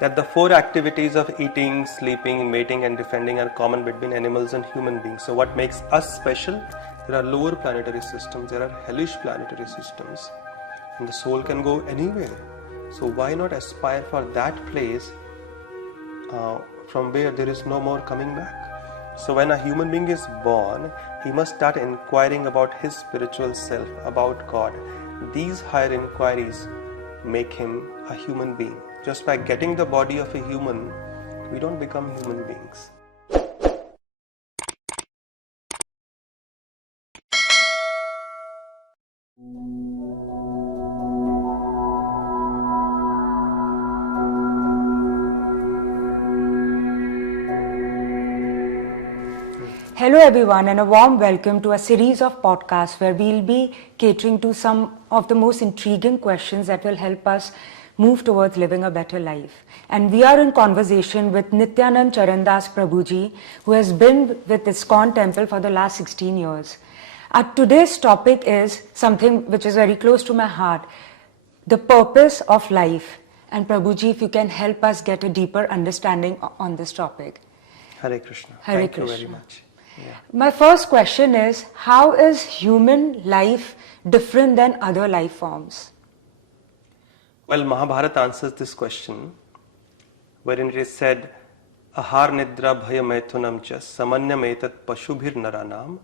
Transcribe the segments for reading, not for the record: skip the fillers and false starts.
that the four activities of eating, sleeping, mating and defending are common between animals and human beings. So what makes us special? There are lower planetary systems, there are hellish planetary systems, and the soul can go anywhere. So why not aspire for that place from where there is no more coming back? So when a human being is born, he must start inquiring about his spiritual self, about God. These higher inquiries make him a human being. Just by getting the body of a human, we don't become human beings. Hello everyone and a warm welcome to a series of podcasts where we'll be catering to some of the most intriguing questions that will help us move towards living a better life. And we are in conversation with Nityanand Charandas Prabhuji, who has been with ISKCON Temple for the last 16 years. Today's topic is something which is very close to my heart, the purpose of life. And Prabhuji, if you can help us get a deeper understanding on this topic. Hare Krishna. Hare Thank Krishna. you very much. Yeah. My first question is, how is human life different than other life forms? Well, Mahabharata answers this question, wherein it is said, Ahar nidra bhaya maithunam cha samanyam etat pashubhir naranam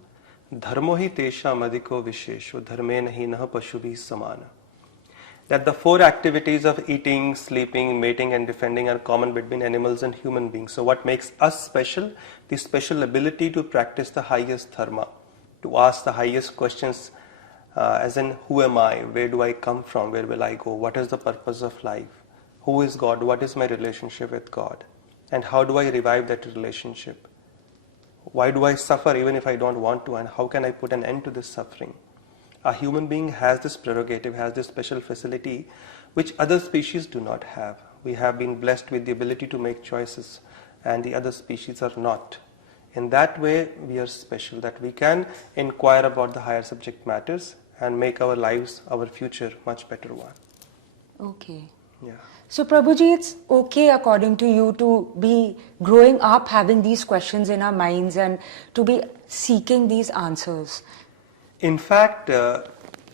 dharmo hi tesha madiko vishesho dharmen hi nah pashubhi samana. That the four activities of eating, sleeping, mating and defending are common between animals and human beings. So what makes us special? The special ability to practice the highest dharma, to ask the highest questions as in, who am I? Where do I come from? Where will I go? What is the purpose of life? Who is God? What is my relationship with God? And how do I revive that relationship? Why do I suffer even if I don't want to? And how can I put an end to this suffering? A human being has this prerogative, has this special facility which other species do not have. We have been blessed with the ability to make choices and the other species are not. In that way we are special, that we can inquire about the higher subject matters and make our lives, our future much better one. Okay. Yeah. So Prabhuji, it's okay according to you to be growing up having these questions in our minds and to be seeking these answers. In fact,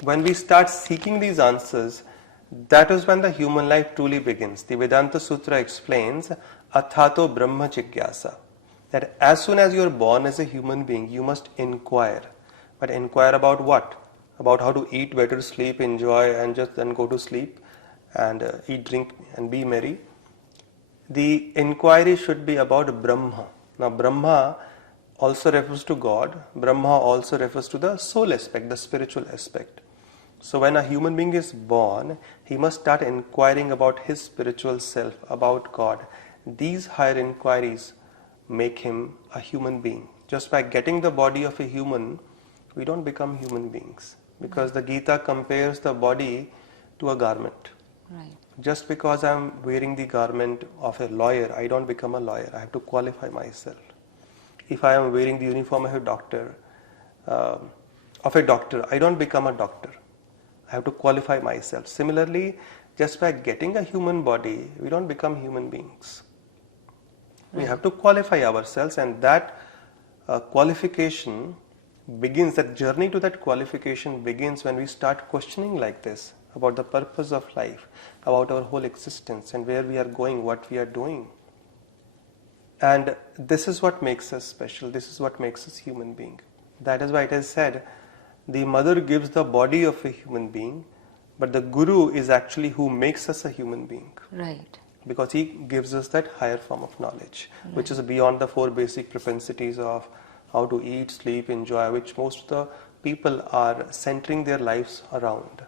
when we start seeking these answers, that is when the human life truly begins. The Vedanta Sutra explains, Athato Brahma Jigyasa, that as soon as you are born as a human being, you must inquire. But inquire about what? About how to eat, where to sleep, enjoy, and just then go to sleep and eat, drink, and be merry. The inquiry should be about Brahma. Now, Brahma also refers to God. Brahma also refers to the soul aspect, the spiritual aspect. So when a human being is born, he must start inquiring about his spiritual self, about God. These higher inquiries make him a human being. Just by getting the body of a human, we don't become human beings. Because the Gita compares the body to a garment. Right. Just because I'm wearing the garment of a lawyer, I don't become a lawyer. I have to qualify myself. If I am wearing the uniform of a doctor, I don't become a doctor. I have to qualify myself. Similarly, just by getting a human body, we don't become human beings. Right. We have to qualify ourselves, and that qualification begins, that journey to that qualification begins when we start questioning like this about the purpose of life, about our whole existence and where we are going, what we are doing. And this is what makes us special. This is what makes us human being. That is why it is said, the mother gives the body of a human being, but the guru is actually who makes us a human being. Right. Because he gives us that higher form of knowledge, right, which is beyond the four basic propensities of how to eat, sleep, enjoy, which most of the people are centering their lives around.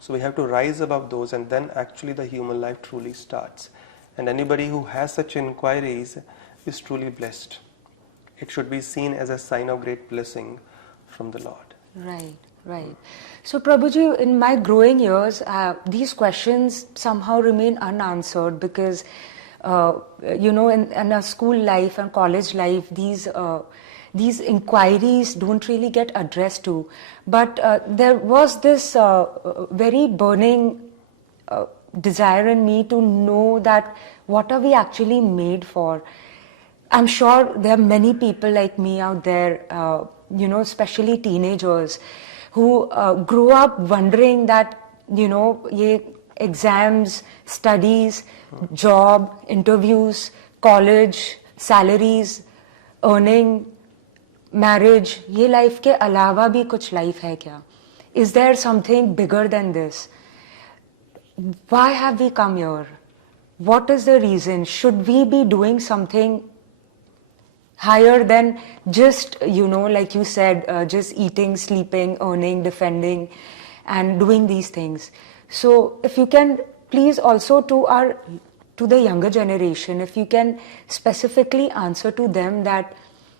So we have to rise above those, and then actually the human life truly starts. And anybody who has such inquiries is truly blessed. It should be seen as a sign of great blessing from the Lord. Right, right. So Prabhuji, in my growing years, these questions somehow remain unanswered because, in a school life and college life, these inquiries don't really get addressed to. But there was this very burning desire in me to know that what are we actually made for. I'm sure there are many people like me out there, especially teenagers, who grow up wondering that, ye exams, studies, job, interviews, college, salaries, earning, marriage, ये life के अलावा भी कुछ life है क्या? Is there something bigger than this? Why have we come here? What is the reason? Should we be doing something higher than just, like you said, just eating, sleeping, earning, defending, and doing these things? So if you can please also to the younger generation, if you can specifically answer to them that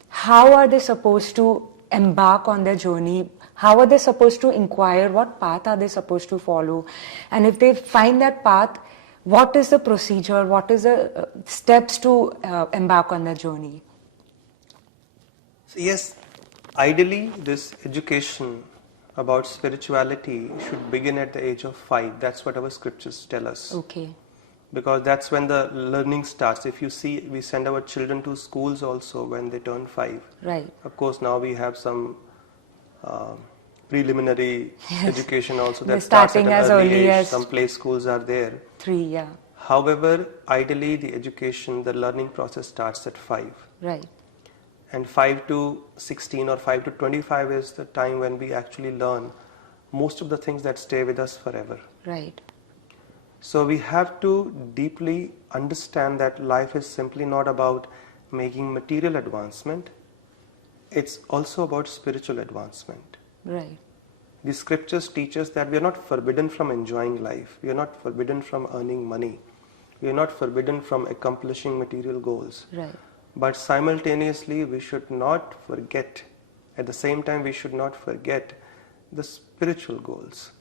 how are they supposed to embark on their journey? How are they supposed to inquire? What path are they supposed to follow? And if they find that path, what is the procedure? What is the steps to embark on their journey? So yes, ideally this education about spirituality should begin at the age of 5. That's what our scriptures tell us. Okay. Because that's when the learning starts. If you see, we send our children to schools also when they turn 5. Right. Of course, now we have some preliminary education also that starts at an early age. Some play schools are there. 3, yeah. However, ideally the education, the learning process starts at 5. Right. And 5 to 16 or 5 to 25 is the time when we actually learn most of the things that stay with us forever. Right. So we have to deeply understand that life is simply not about making material advancement. It's also about spiritual advancement. Right. The scriptures teach us that we are not forbidden from enjoying life. We are not forbidden from earning money. We are not forbidden from accomplishing material goals. Right. But simultaneously, we should not forget, at the same time, we should not forget the spiritual goals.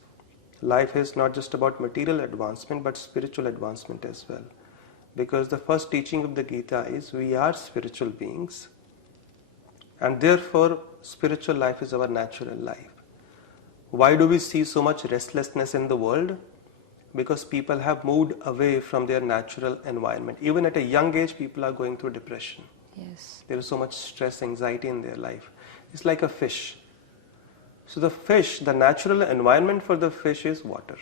Life is not just about material advancement, but spiritual advancement as well. Because the first teaching of the Gita is we are spiritual beings, and therefore spiritual life is our natural life. Why do we see so much restlessness in the world? Because people have moved away from their natural environment. Even at a young age, people are going through depression. Yes. There is so much stress, anxiety in their life. It's like a fish. So the fish, the natural environment for the fish is water.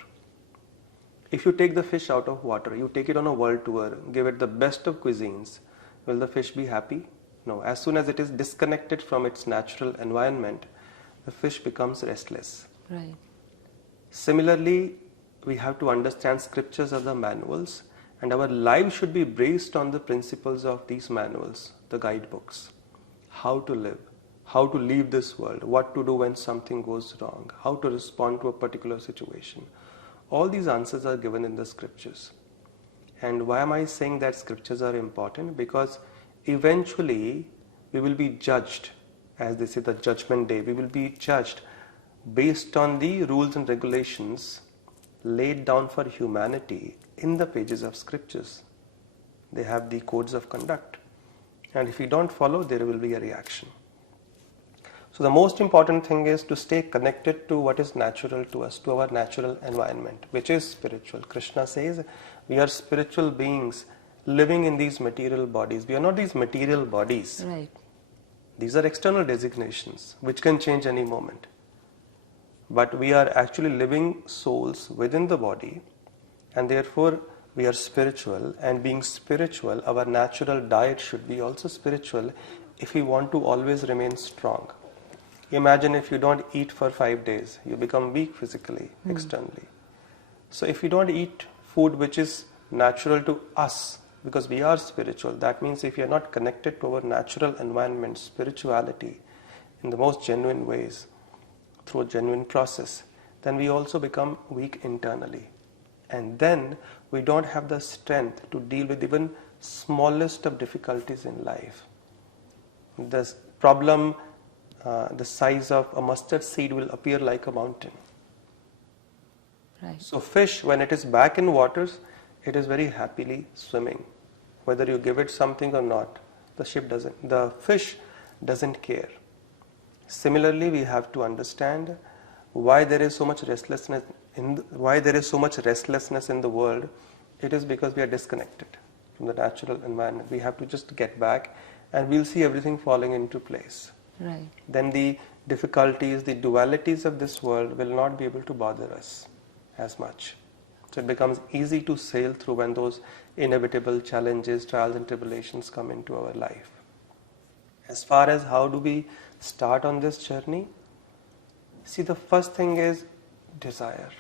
If you take the fish out of water, you take it on a world tour, give it the best of cuisines, will the fish be happy? No. As soon as it is disconnected from its natural environment, the fish becomes restless. Right. Similarly, we have to understand scriptures are the manuals, and our lives should be based on the principles of these manuals, the guidebooks. How to live, how to leave this world, what to do when something goes wrong, how to respond to a particular situation. All these answers are given in the scriptures. And why am I saying that scriptures are important? Because eventually we will be judged, as they say, the judgment day. We will be judged based on the rules and regulations laid down for humanity in the pages of scriptures. They have the codes of conduct, and if we don't follow, there will be a reaction. So the most important thing is to stay connected to what is natural to us, to our natural environment, which is spiritual. Krishna says we are spiritual beings living in these material bodies. We are not these material bodies. Right. These are external designations which can change any moment. But we are actually living souls within the body, and therefore we are spiritual. And being spiritual, our natural diet should be also spiritual if we want to always remain strong. Imagine if you don't eat for 5 days, you become weak physically, externally. So if we don't eat food which is natural to us, because we are spiritual, that means if we are not connected to our natural environment, spirituality, in the most genuine ways, through a genuine process, then we also become weak internally. And then we don't have the strength to deal with even smallest of difficulties in life. The problem, the size of a mustard seed will appear like a mountain. Right. So fish, when it is back in waters, it is very happily swimming. Whether you give it something or not, the fish doesn't care. Similarly, we have to understand why there is so much restlessness Why there is so much restlessness in the world, it is because we are disconnected from the natural environment. We have to just get back and we'll see everything falling into place. Right. Then the difficulties, the dualities of this world will not be able to bother us as much. So it becomes easy to sail through when those inevitable challenges, trials and tribulations come into our life. As far as how do we start on this journey, see, the first thing is desire.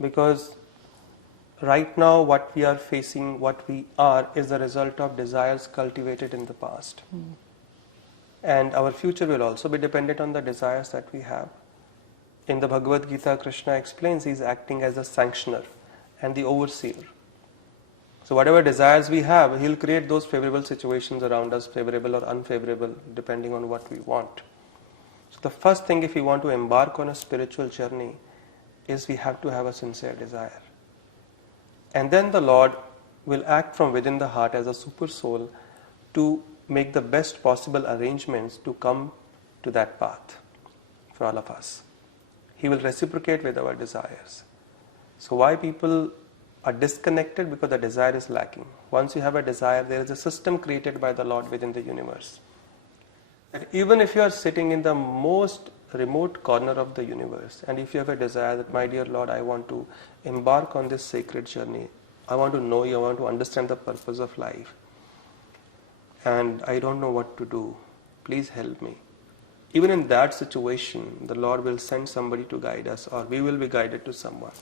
Because right now what we are facing, what we are, is the result of desires cultivated in the past. And our future will also be dependent on the desires that we have. In the Bhagavad Gita, Krishna explains he is acting as a sanctioner and the overseer. So whatever desires we have, he'll create those favorable situations around us, favorable or unfavorable, depending on what we want. So the first thing, if we want to embark on a spiritual journey, is we have to have a sincere desire. And then the Lord will act from within the heart as a super soul to make the best possible arrangements to come to that path for all of us. He will reciprocate with our desires. So why people are disconnected? Because the desire is lacking. Once you have a desire, there is a system created by the Lord within the universe. And even if you are sitting in the most remote corner of the universe, and if you have a desire that, my dear Lord, I want to embark on this sacred journey, I want to know you, I want to understand the purpose of life, and I don't know what to do, please help me. Even in that situation, the Lord will send somebody to guide us, or we will be guided to someone.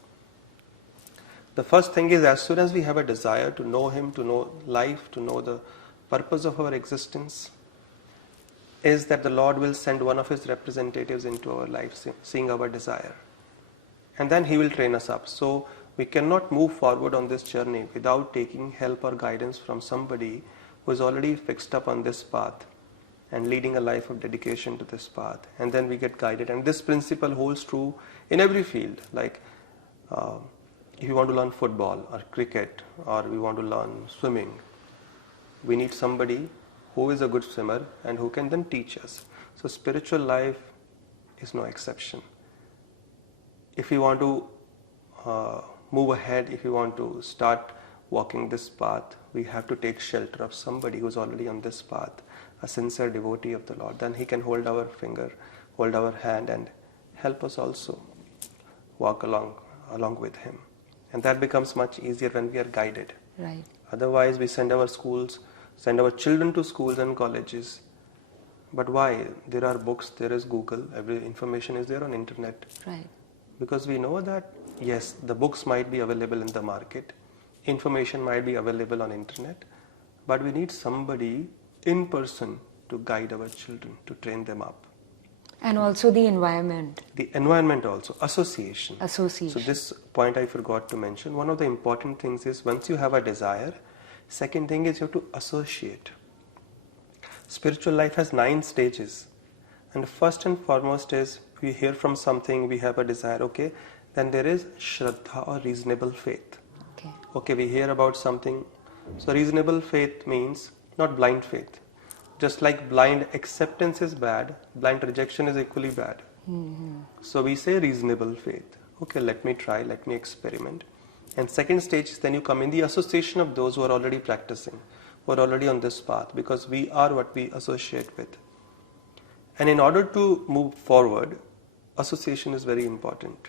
The first thing is, as soon as we have a desire to know Him, to know life, to know the purpose of our existence, is that the Lord will send one of His representatives into our lives, seeing our desire. And then He will train us up. So we cannot move forward on this journey without taking help or guidance from somebody who is already fixed up on this path and leading a life of dedication to this path. And then we get guided. And this principle holds true in every field. Like if you want to learn football or cricket, or we want to learn swimming, we need somebody who is a good swimmer and who can then teach us. So spiritual life is no exception. If we want to move ahead, if we want to start walking this path, we have to take shelter of somebody who is already on this path, a sincere devotee of the Lord. Then He can hold our finger, hold our hand, and help us also walk along with Him. And that becomes much easier when we are guided. Right. Otherwise, we send our children to schools and colleges. But why? There are books, there is Google, every information is there on internet. Right. Because we know that, yes, the books might be available in the market, information might be available on internet, but we need somebody in person to guide our children, to train them up. And also the environment. The environment also, association. Association. So this point I forgot to mention. One of the important things is, once you have a desire, second thing is you have to associate. Spiritual life has 9 stages. And first and foremost is, we hear from something, we have a desire, okay, then there is Shraddha or reasonable faith. Okay, we hear about something. So reasonable faith means not blind faith. Just like blind acceptance is bad, blind rejection is equally bad. So we say reasonable faith. Okay, let me try, let me experiment. And second stage is, then you come in the association of those who are already practicing, who are already on this path, because we are what we associate with. And in order to move forward, association is very important.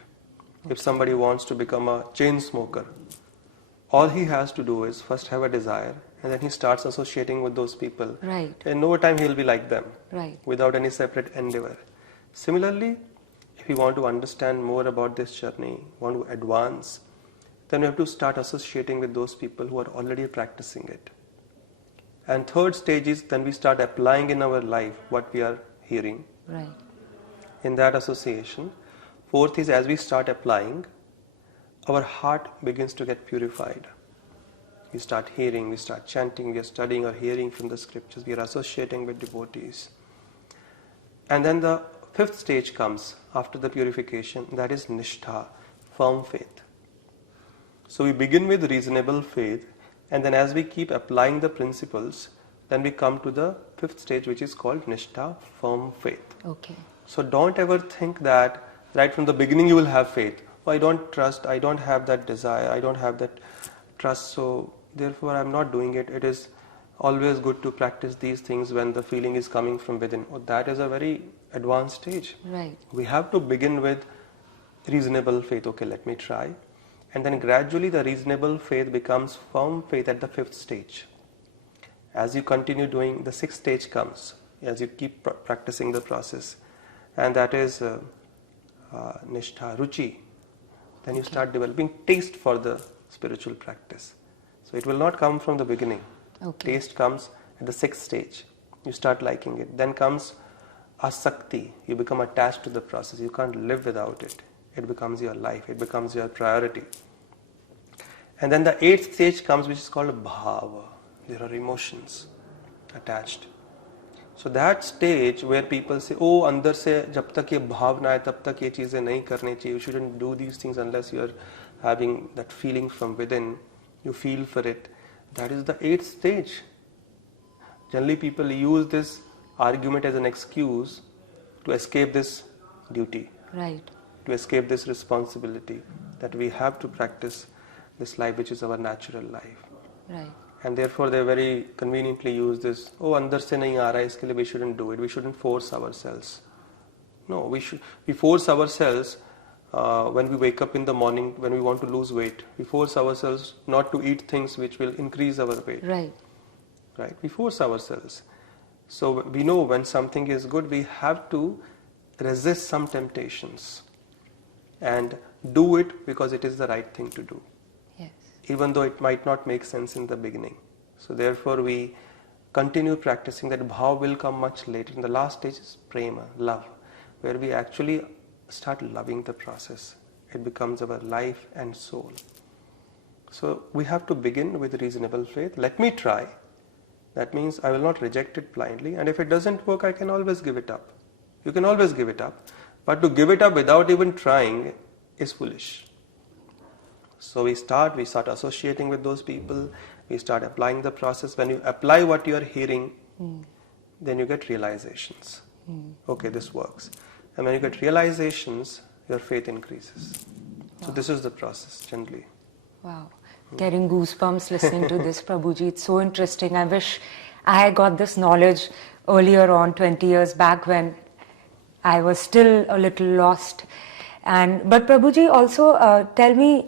If somebody wants to become a chain smoker, all he has to do is first have a desire, and then he starts associating with those people. Right. And over time he'll be like them, Right. without any separate endeavor. Similarly, if we want to understand more about this journey, want to advance, then we have to start associating with those people who are already practicing it. And third stage is, then we start applying in our life what we are hearing. Right. In that association. Fourth is, as we start applying, our heart begins to get purified. We start hearing, we start chanting, we are studying or hearing from the scriptures, we are associating with devotees. And then the fifth stage comes after the purification, that is Nishtha, firm faith. So we begin with reasonable faith, and then as we keep applying the principles, then we come to the fifth stage, which is called Nishtha, firm faith. Okay. So don't ever think that right from the beginning you will have faith. I don't trust, I don't have that desire, I don't have that trust, so therefore I'm not doing it. It is always good to practice these things when the feeling is coming from within. Oh, that is a very advanced stage. Right. We have to begin with reasonable faith. Okay, let me try. And then gradually the reasonable faith becomes firm faith at the 5th stage. As you continue doing, the 6th stage comes as you keep practicing the process, and that is nishtha, ruchi. Then you start developing taste for the spiritual practice. So it will not come from the beginning. Okay. Taste comes at the 6th stage. You start liking it. Then comes asakti. You become attached to the process. You can't live without it. It becomes your life. It becomes your priority. And then the 8th stage comes, which is called bhava. There are emotions attached. So that stage where people say, oh, अंदर से जब तक ये भाव ना आए तब तक ये चीजें नहीं करनी चाहिए. You shouldn't do these things unless you are having that feeling from within. You feel for it. That is the 8th stage. Generally, people use this argument as an excuse to escape this duty. Right. To escape this responsibility that we have to practice this life, which is our natural life. Right. And therefore they very conveniently use this, oh, andar se nahi aa raha hai, iske liye we shouldn't do it. We shouldn't force ourselves. No, we force ourselves when we wake up in the morning, when we want to lose weight. We force ourselves not to eat things which will increase our weight. Right. Right? We force ourselves. So we know when something is good, we have to resist some temptations and do it because it is the right thing to do. Yes. Even though it might not make sense in the beginning. So therefore we continue practicing that. Bhav will come much later. In the last stage is prema, love, where we actually start loving the process. It becomes our life and soul. So we have to begin with reasonable faith. Let me try. That means I will not reject it blindly, and if it doesn't work, I can always give it up. You can always give it up. But to give it up without even trying is foolish. So we start associating with those people, we start applying the process. When you apply what you are hearing, then you get realizations. Okay, this works. And when you get realizations, your faith increases. So this is the process generally. Wow. Getting goosebumps listening to this, Prabhuji. It's so interesting. I wish I got this knowledge earlier on, 20 years back, when I was still a little lost. But Prabhuji, also tell me,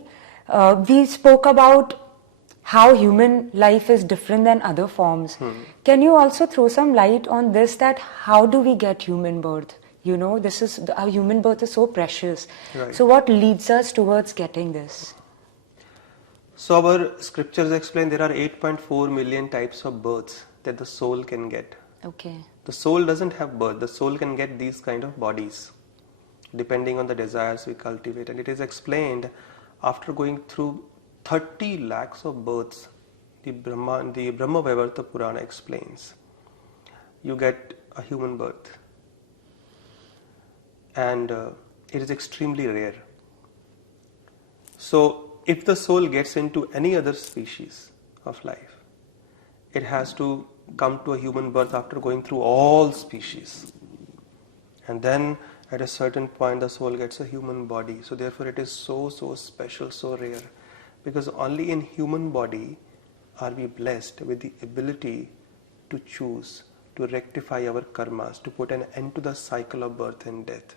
we spoke about how human life is different than other forms. Can you also throw some light on this, that how do we get human birth? You know, our human birth is so precious. Right. So what leads us towards getting this? So our scriptures explain there are 8.4 million types of births that the soul can get. Okay. The soul doesn't have birth. The soul can get these kind of bodies depending on the desires we cultivate. And it is explained after going through 30 lakhs of births. The Brahma Vaivarta Purana explains. You get a human birth. And it is extremely rare. So if the soul gets into any other species of life, it has to come to a human birth after going through all species. And then at a certain point the soul gets a human body. So therefore it is so special, so rare. Because only in human body are we blessed with the ability to choose, to rectify our karmas, to put an end to the cycle of birth and death,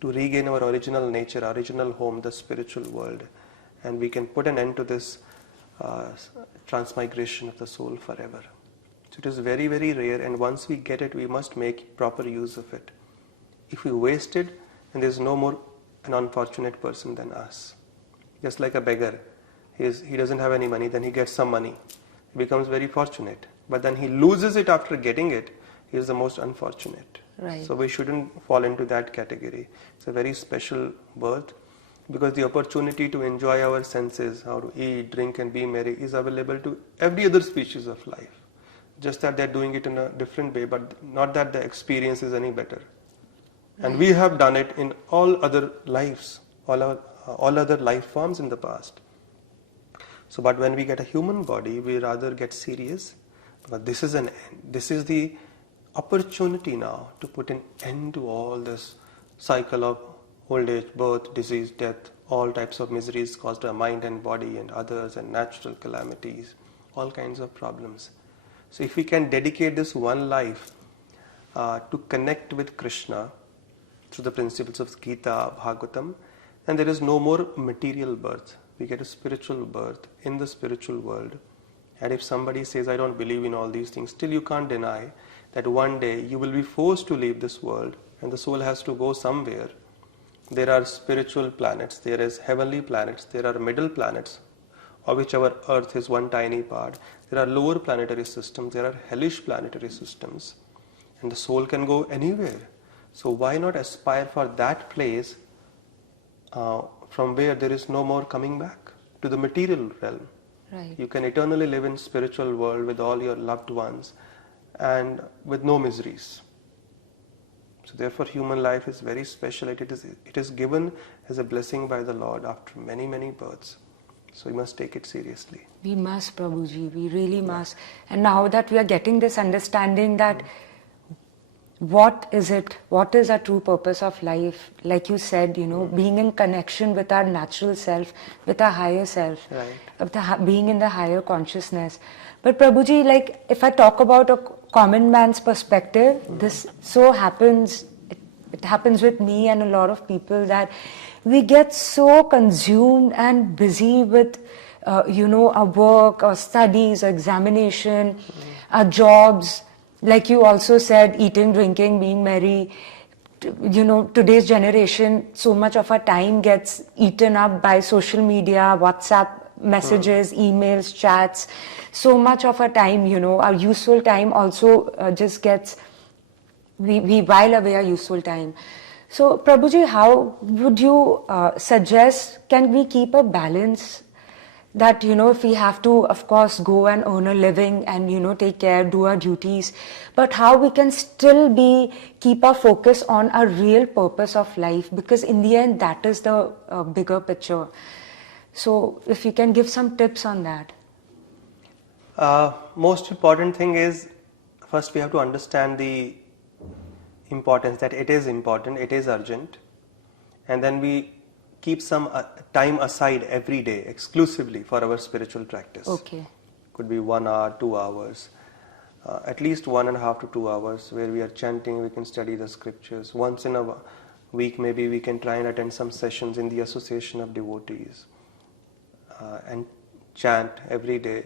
to regain our original nature, original home, the spiritual world. And we can put an end to this transmigration of the soul forever. So it is very, very rare, and once we get it, we must make proper use of it. If we waste it, then there is no more an unfortunate person than us. Just like a beggar, he doesn't have any money, then he gets some money. He becomes very fortunate. But then he loses it after getting it, he is the most unfortunate. Right. So we shouldn't fall into that category. It's a very special birth, because the opportunity to enjoy our senses, how to eat, drink and be merry, is available to every other species of life. Just that they're doing it in a different way, but not that the experience is any better. And we have done it in all other lives, all other life forms in the past. So, but when we get a human body, we rather get serious, because this is the opportunity now to put an end to all this cycle of old age, birth, disease, death, all types of miseries caused by mind and body and others, and natural calamities, all kinds of problems. So if we can dedicate this one life to connect with Krishna through the principles of Gita, Bhagavatam, then there is no more material birth. We get a spiritual birth in the spiritual world. And if somebody says, I don't believe in all these things, still you can't deny that one day you will be forced to leave this world and the soul has to go somewhere. There are spiritual planets, there is heavenly planets, there are middle planets, of which our earth is one tiny part. There are lower planetary systems, there are hellish planetary systems, and the soul can go anywhere. So why not aspire for that place from where there is no more coming back to the material realm? Right. You can eternally live in spiritual world with all your loved ones and with no miseries. So therefore human life is very special. It is given as a blessing by the Lord after many, many births. So we must take it seriously. We must, Prabhuji, we really must. And now that we are getting this understanding that what is our true purpose of life, like you said, being in connection with our natural self, with our higher self, Right. being in the higher consciousness. But Prabhuji, like if I talk about a common man's perspective, this so happens, it happens with me and a lot of people that we get so consumed and busy with, our work, our studies, our examination, our jobs. Like you also said, eating, drinking, being merry. Today's generation, so much of our time gets eaten up by social media, WhatsApp messages, emails, chats. So much of our time, our useful time also just gets, we while away our useful time. So, Prabhuji, how would you suggest, can we keep a balance that, if we have to, of course, go and earn a living and, take care, do our duties, but how we can still keep our focus on our real purpose of life, because in the end, that is the bigger picture. So, if you can give some tips on that. Most important thing is, first we have to understand the importance, that it is important, it is urgent, and then we keep some time aside every day exclusively for our spiritual practice. Okay. Could be 1 hour, 2 hours, at least 1.5 to 2 hours where we are chanting, we can study the scriptures. Once in a week maybe we can try and attend some sessions in the association of devotees and chant every day.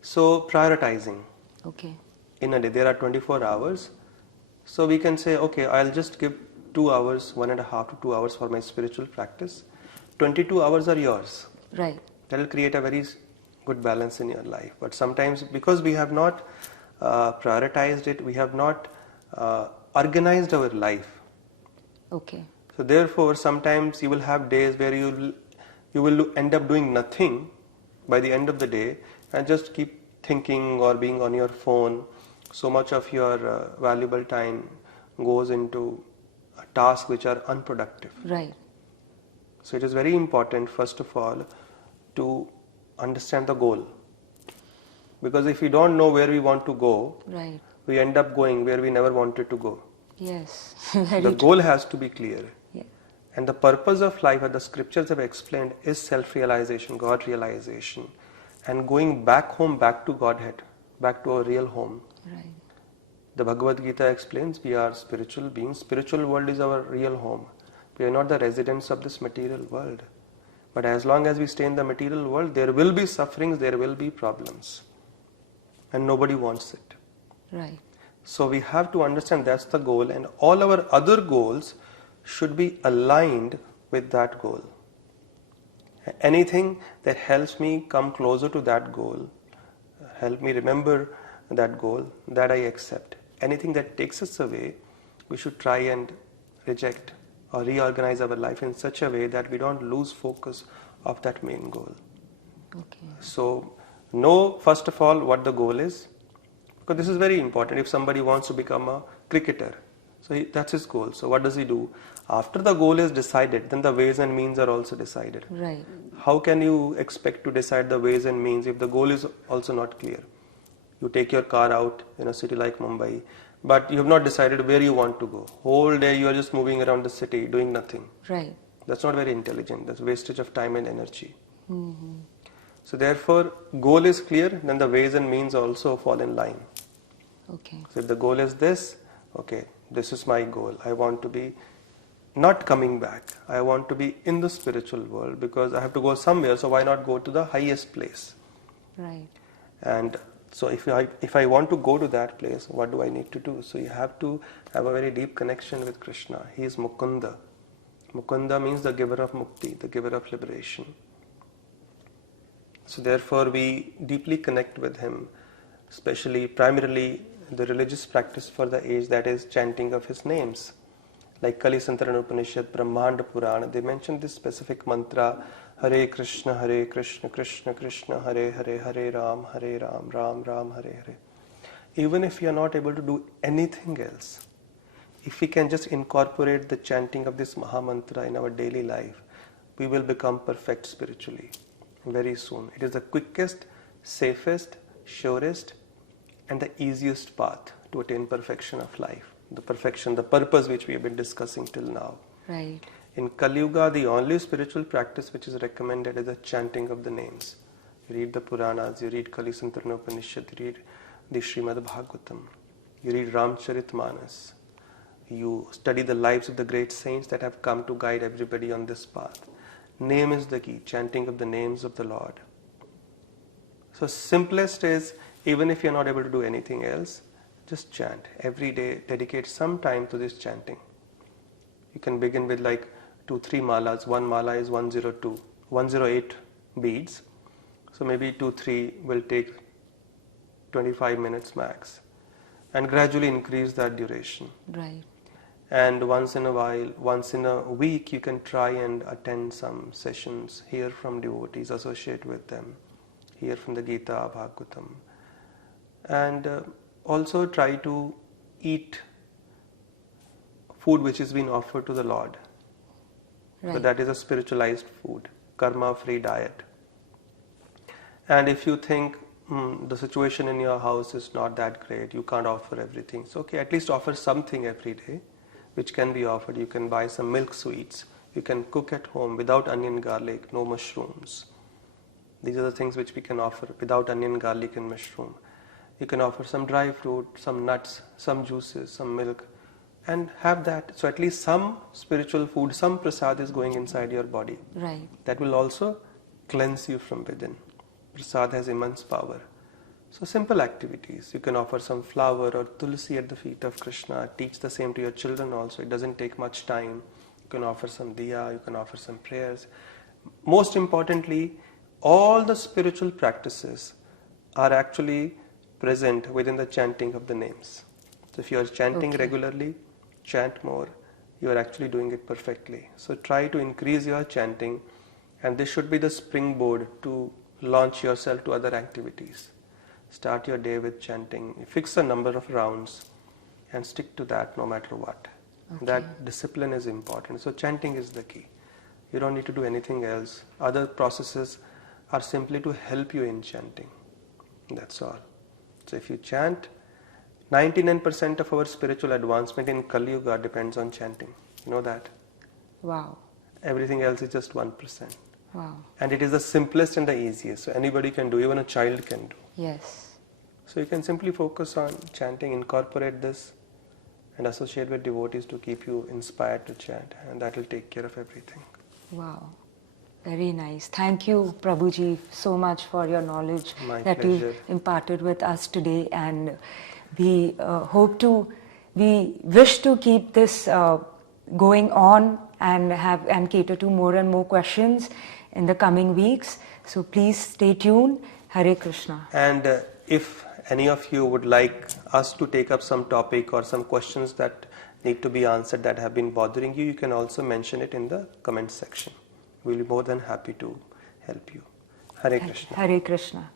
So prioritizing. Okay. In a day there are 24 hours. So we can say, okay, I'll just give 2 hours, 1.5 to 2 hours for my spiritual practice. 22 hours are yours. Right. That will create a very good balance in your life. But sometimes because we have not prioritized it, we have not organized our life. Okay. So therefore, sometimes you will have days where you will end up doing nothing by the end of the day and just keep thinking or being on your phone. So much of your valuable time goes into tasks which are unproductive. Right. So it is very important, first of all, to understand the goal. Because if we don't know where we want to go, Right. we end up going where we never wanted to go. Yes. The goal has to be clear. Yeah. And the purpose of life, as the scriptures have explained, is self-realization, God realization, and going back home, back to Godhead, back to our real home. Right. The Bhagavad Gita explains we are spiritual beings. Spiritual world is our real home. We are not the residents of this material world. But as long as we stay in the material world, there will be sufferings, there will be problems. And nobody wants it. Right. So we have to understand that's the goal, and all our other goals should be aligned with that goal. Anything that helps me come closer to that goal, help me remember that goal, that I accept. Anything that takes us away, we should try and reject or reorganize our life in such a way that we don't lose focus of that main goal. Okay. So know first of all what the goal is, because this is very important. If somebody wants to become a cricketer, so that's his goal. So what does he do? After the goal is decided, then the ways and means are also decided. Right. How can you expect to decide the ways and means if the goal is also not clear? You take your car out in a city like Mumbai, but you have not decided where you want to go. Whole day you are just moving around the city doing nothing. Right. That's not very intelligent. That's wastage of time and energy. So therefore, goal is clear, then the ways and means also fall in line. Okay. So if the goal is this, okay, this is my goal. I want to be not coming back. I want to be in the spiritual world because I have to go somewhere, so why not go to the highest place? Right. And so if I want to go to that place, what do I need to do? So you have to have a very deep connection with Krishna. He is Mukunda. Mukunda means the giver of mukti, the giver of liberation. So therefore we deeply connect with him, especially primarily the religious practice for the age, that is chanting of his names. Like Kali Santarana Upanishad, Brahmanda Purana, they mention this specific mantra, Hare Krishna, Krishna Krishna, Hare Hare, Hare Ram, Ram Ram, Hare Hare. Even if we are not able to do anything else, if we can just incorporate the chanting of this Mahamantra in our daily life, we will become perfect spiritually very soon. It is the quickest, safest, surest, and the easiest path to attain perfection of life. The perfection, the purpose which we have been discussing till now. Right. In Kali Yuga, the only spiritual practice which is recommended is the chanting of the names. You read the Puranas, you read Kali Santarana Upanishad, you read the Srimad Bhagavatam, you read Ramcharitmanas, you study the lives of the great saints that have come to guide everybody on this path. Name is the key, chanting of the names of the Lord. So simplest is, even if you are not able to do anything else, just chant. Every day, dedicate some time to this chanting. You can begin with like 2-3 malas. One mala is 108 beads. So maybe 2-3 will take 25 minutes max. And gradually increase that duration. Right. And once in a while, once in a week, you can try and attend some sessions, hear from devotees, associate with them, hear from the Gita, Bhagavatam. And also try to eat food which is being offered to the Lord. Right. So that is a spiritualized food, karma-free diet. And if you think the situation in your house is not that great, you can't offer everything, so okay, at least offer something every day which can be offered. You can buy some milk sweets. You can cook at home without onion, garlic, no mushrooms. These are the things which we can offer without onion, garlic and mushroom. You can offer some dry fruit, some nuts, some juices, some milk, and have that. So at least some spiritual food, some prasad is going inside your body. Right. That will also cleanse you from within. Prasad has immense power. So simple activities. You can offer some flower or tulsi at the feet of Krishna. Teach the same to your children also. It doesn't take much time. You can offer some diya, you can offer some prayers. Most importantly, all the spiritual practices are actually present within the chanting of the names. So if you are chanting regularly, chant more, you are actually doing it perfectly. So try to increase your chanting, and this should be the springboard to launch yourself to other activities. Start your day with chanting. Fix a number of rounds and stick to that no matter what. Okay. That discipline is important. So chanting is the key. You don't need to do anything else. Other processes are simply to help you in chanting. That's all. So if you chant, 99% of our spiritual advancement in Kali Yuga depends on chanting. You know that? Wow. Everything else is just 1%. Wow. And it is the simplest and the easiest. So anybody can do, even a child can do. Yes. So you can simply focus on chanting, incorporate this, and associate with devotees to keep you inspired to chant, and that will take care of everything. Wow. Very nice. Thank you, Prabhuji, so much for your knowledge My that pleasure. you imparted with us today, and we we wish to keep this going on and cater to more and more questions in the coming weeks. So please stay tuned. Hare Krishna. And if any of you would like us to take up some topic or some questions that need to be answered that have been bothering you, you can also mention it in the comment section. We'll be more than happy to help you. Hare Krishna. Hare Krishna.